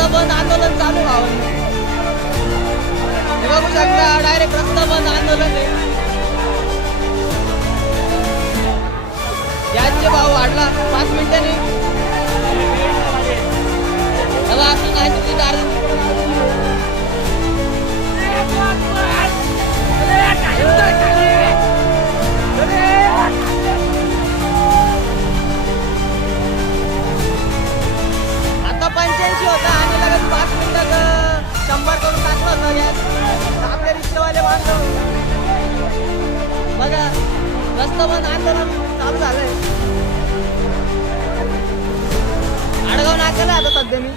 रस्ता बंद आंदोलन चालू भाऊ बघू शकता डायरेक्ट रस्ता बंद आंदोलन आहे गॅसचे भाव वाढला 5 मिनिटांनी आता 85 होता आणि लगेच 5 मिनिटात 100 करून टाकलं होतं गॅस आपले रिक्षावाले बांधव बघा रस्ता बंद आंदोलन चालू झालंय आडगाव नाक्याला आता सध्या मी